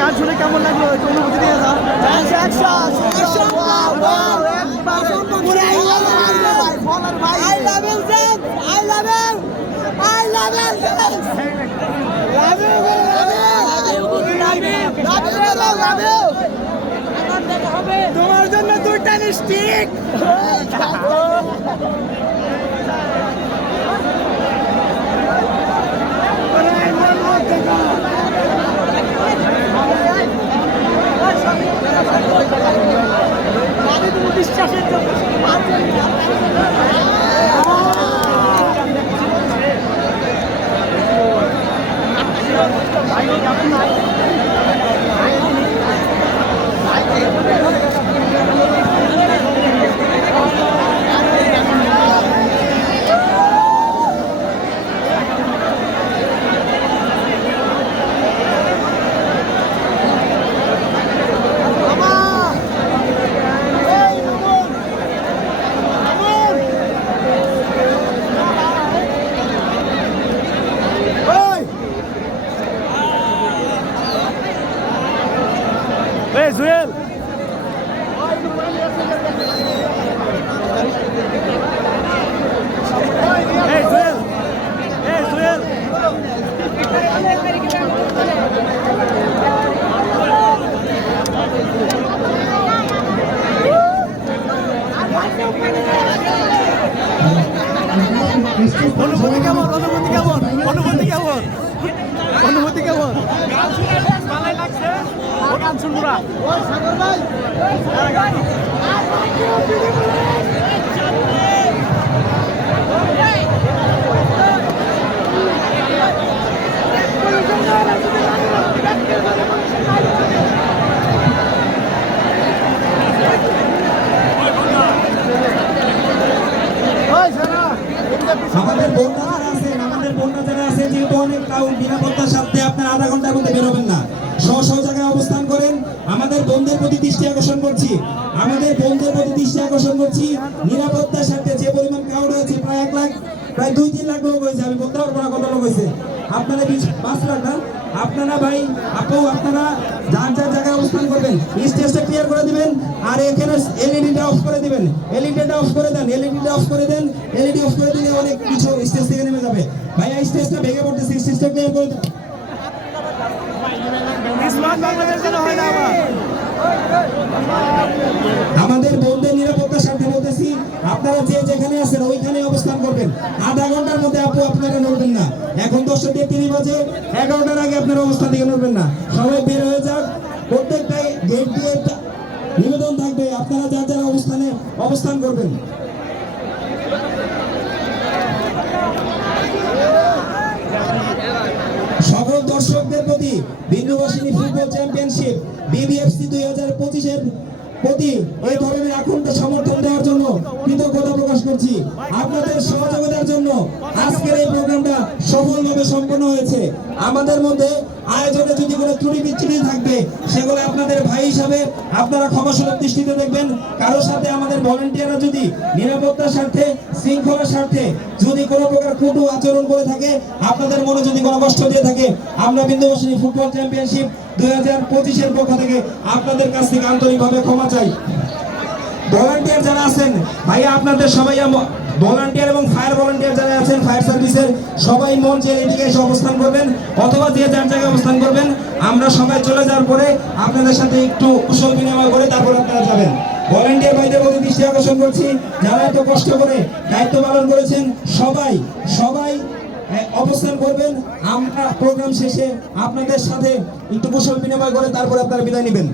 গান শুনে কেমন লাগলো একটু অনুভূতি দিয়ে দাও। তোমার জন্য দুইটা স্টিক। বিশ্বাসের জন্য জুয়েল অনুভূতি কেমন? অনুভূতি কেমন? অনুভূতি কেমন? অনুভূতি কেমন? ভালোই লাগছে। গান শুনবো না। আমাদের বন্যা যারা আছেন যেহেতু অনেক নিরাপত্তার সাথে আপনার আধা ঘন্টার মধ্যে বেরোবেন না, সব জায়গায় অবস্থান করেন। আমাদের বন্ধের প্রতি দৃষ্টি আকর্ষণ করছি, নিরাপত্তার সাথে যে পরিমাণ ক্রাউড হয়েছে প্রায় 1 লাখ, প্রায় 2-3 লাখ লোক হয়েছে। আমি বলতে পারবো না কত লোক হয়েছে। আপনারা 5 লাখ না, আপনারা ভাই আপু আপনারা যার জায়গায় অবস্থান করবেন, স্টেজটা ক্লিয়ার করে দিবেন। আর এখানে এলইডিটা অফ করে দিবেন, এলইডিটা অফ করে দেন, এলইডি অফ করে দিলে অনেক কিছু স্টেজ থেকে নেমে যাবে। ভাই এই স্টেজটা ভেঙে পড়তেছে, স্টেজটা ক্লিয়ার করে দেন। আমাদের বন্ধের নিরাপত্তার সাথে বলতেছি, আপনারা যে যেখানে আছেন ওইখানে অবস্থান করবেন। আধা ঘন্টার মধ্যে আপু আপনারা নড়বেন না। এখন 10:03 বাজে, 11টার আগে আপনারা অবস্থান থেকে নড়বেন না। সবাই বের হয়ে যাক। প্রত্যেকটাই গেট দিয়ে নিবেদন থাকবে, আপনারা যার যার অবস্থানে অবস্থান করবেন। সকল দর্শকদের প্রতি বিন্দুবাসিনী ফুটবল চ্যাম্পিয়নশিপ বিবিএফসি 2025-এর প্রতি এই ধরনের আকুণ্ঠ সমর্থন দেওয়ার জন্য কৃতজ্ঞতা প্রকাশ করছি। আপনাদের সহযোগিতার জন্য আজকের এই প্রোগ্রামটা সফলভাবে সম্পন্ন হয়েছে। আমাদের মধ্যে আয়োজনে যদি কোনো ত্রুটি বিচ্ছুটি থাকবে সেগুলো আপনাদের ভাই হিসাবে আপনারা ক্ষমাসুলভ দৃষ্টিতে দেখবেন। কারোর সাথে আমাদের ভলেন্টিয়াররা যদি নিরাপত্তার স্বার্থে, শৃঙ্খলার স্বার্থে যদি কোনো প্রকার কটু আচরণ করে থাকে, আপনাদের মনে যদি কোনো কষ্ট দিয়ে থাকে, আমরা বিন্দুবাসিনী ফুটবল চ্যাম্পিয়নশিপ 2025-এর পক্ষ থেকে আপনাদের কাছ থেকে আন্তরিকভাবে ক্ষমা চাই। ভলান্টিয়ার যারা আছেন ভাইয়া, আপনাদের সবাই ভলান্টিয়ার এবং ফায়ার ভলান্টিয়ার যারা আছেন ফায়ার সার্ভিসের সবাই মঞ্চের এদিকে এসে অবস্থান করবেন, অথবা যে যার জায়গায় অবস্থান করবেন। আমরা সবাই চলে যাওয়ার পরে আপনাদের সাথে একটু কুশল বিনিময় করে তারপর আপনারা যাবেন। ভলান্টিয়ার ভাইদের প্রতি দৃষ্টি আকর্ষণ করছি, যারা এত কষ্ট করে দায়িত্ব পালন করেছেন, সবাই অবস্থান করবেন। আমরা প্রোগ্রাম শেষে আপনাদের সাথে একটু কুশল বিনিময় করে তারপর আপনারা বিদায় নেবেন।